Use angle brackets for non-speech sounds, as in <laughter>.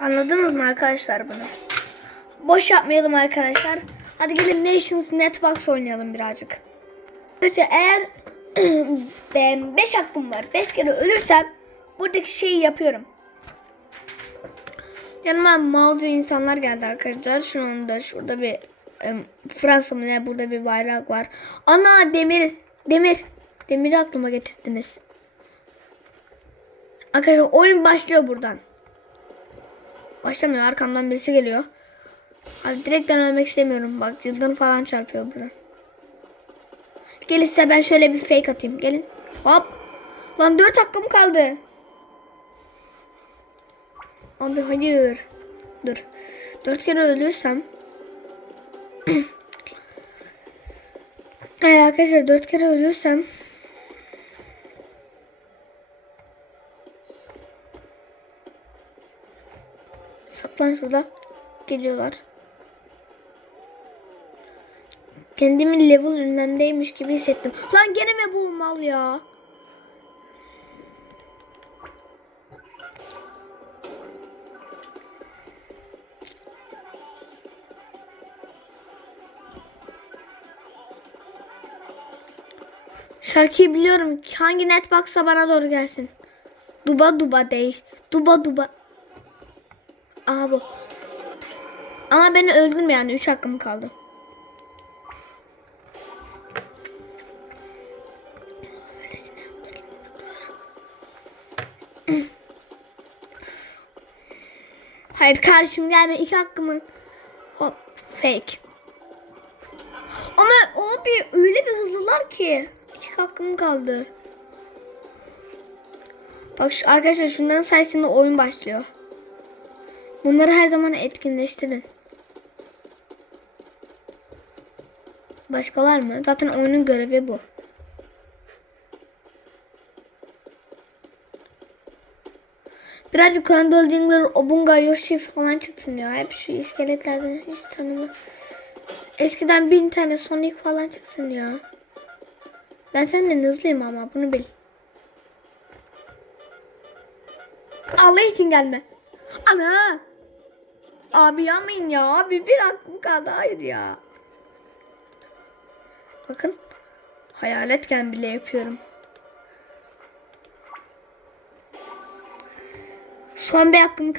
Anladınız mı arkadaşlar bunu? Boş yapmayalım arkadaşlar. Hadi gelin Nations Netbox oynayalım birazcık. Arkadaşlar eğer <clears throat> ben 5 hakkım var. 5 kere ölürsem buradaki şeyi yapıyorum. Yanıma malcı insanlar geldi arkadaşlar. Şu anda şurada bir em, Fransa mı ne burada bir bayrak var. Ana demir demir demiri aklıma getirdiniz. Arkadaşlar oyun başlıyor buradan. Başlamıyor arkamdan birisi geliyor. Abi direkten ölmek istemiyorum. Bak yıldırım falan çarpıyor buradan. Gelin size ben şöyle bir fake atayım. Gelin. Hop. Lan 4 hakkım kaldı. Abi hayır. Dur. 4 kere ölürsem. <clears throat> Evet arkadaşlar 4 kere ölürsem. Saklan şurada. Geliyorlar. Kendimi level önlemdeymiş gibi hissettim. Lan gene mi bu mal ya? Şarkıyı biliyorum. Hangi netbox'a bana doğru gelsin. Duba duba değil. Duba duba. Aha bu. Ama beni öldürme yani. 3 hakkım kaldı. Hayır kardeşim gelme. iki hakkımın. Hop fake. Ama abi öyle bir hızlılar ki. İki hakkım kaldı. Bak şu, arkadaşlar şunların sayesinde oyun başlıyor. Bunları her zaman etkinleştirin. Başka var mı? Zaten oyunun görevi bu. Birazcık Candle Dingler, Obunga, Yoshi falan çıksın ya. Hep şu iskeletlerden hiç tanımam. Eskiden bin tane Sonic falan çıksın ya. Ben senden hızlıyım ama bunu bil. Allah için gelme. Ana. Abi yapmayın ya. Abi bir hakkım kaldı. Hayır ya. Bakın. Hayaletken bile yapıyorum. Son bir hakkım